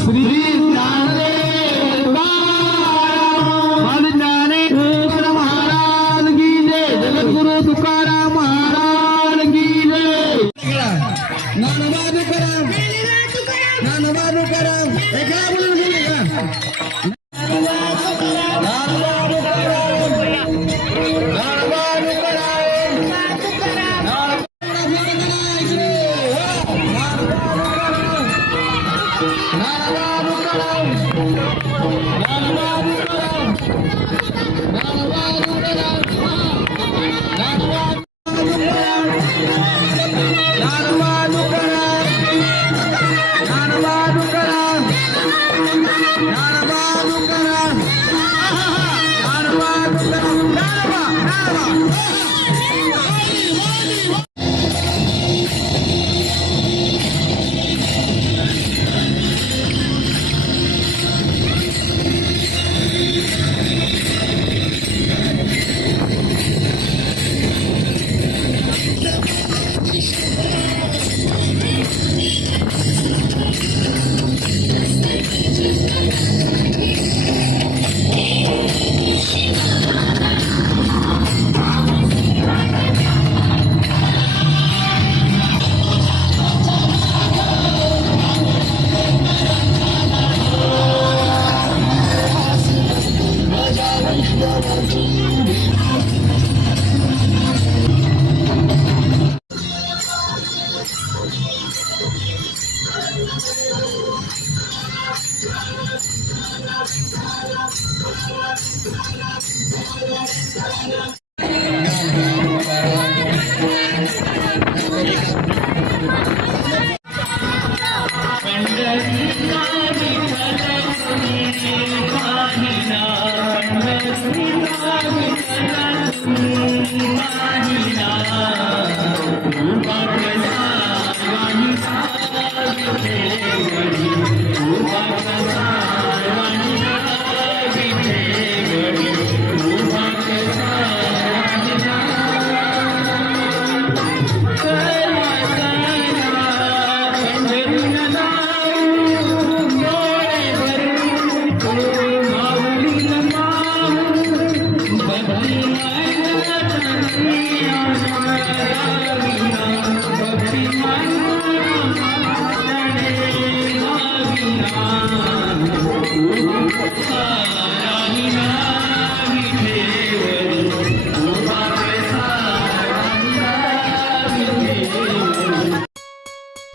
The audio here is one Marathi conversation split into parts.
श्री ज्ञानेश्वर महाराज की जय, जगद्गुरु तुकाराम महाराज की जय. ज्ञानोबा तुकाराम, ज्ञानोबा तुकाराम, एका बोलून गेले का? ज्ञानोबा तुकाराम, ज्ञानोबा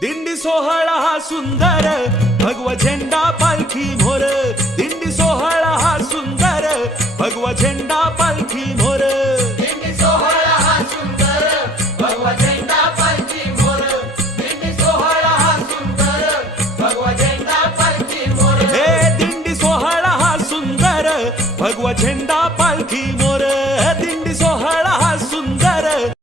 दिंडी सोहळा हा सुंदर, भगवा झेंडा पालखी मोर. दिंडी सोहळा हा सुंदर, भगवा झेंडा पालखी मोर. दिंडी सोहळा हा सुंदर, भगवा झेंडा पालखी मोर. दिंडी सोहळा हा सुंदर, भगवा झेंडा पालखी मोर. हे दिंडी सोहळा हा सुंदर, भगवा झेंडा पालखी मोर. दिंडी सोहळा हा सुंदर,